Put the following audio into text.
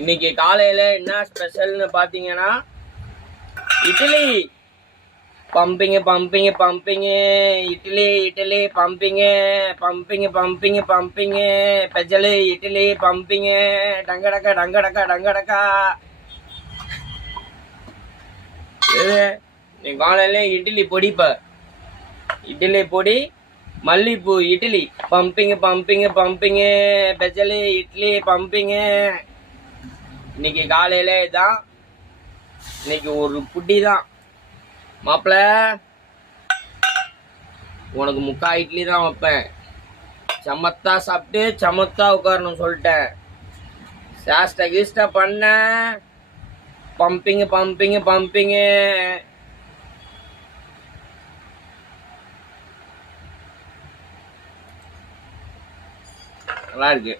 இன்னைக்கு காலையில என்ன ஸ்பெஷல்னு பாத்தீங்கன்னா இட்லி. பம்பிங்க பம்பிங்க பம்பிங்க இட்லி இட்லி பம்பிங்க பம்பிங்க பம்பிங்க பம்பிங்க பெஜலு இட்லி பம்பிங்க டங்கடக்கா டங்கடக்கா டங்கடக்கா. நீ காலையில இட்லி பொடிப்ப, இட்லி பொடி மல்லிப்பூ இட்லி பம்பிங்க பம்பிங்க பம்பிங்க பெஜலு இட்லி பம்பிங்க. இன்னைக்கு காலையில இதான். இன்னைக்கு ஒரு புட்டி தான் மாப்பிள்ள. உனக்கு முக்கா இட்லி தான் வைப்பேன். சமத்தா சாப்பிட்டு சமத்தா உட்காரணும் சொல்லிட்டேன். சாஸ்ட கீஸ்ட பண்ண பம்பிங்க பம்பிங்க பம்பிங்க. நல்லா இருக்கு.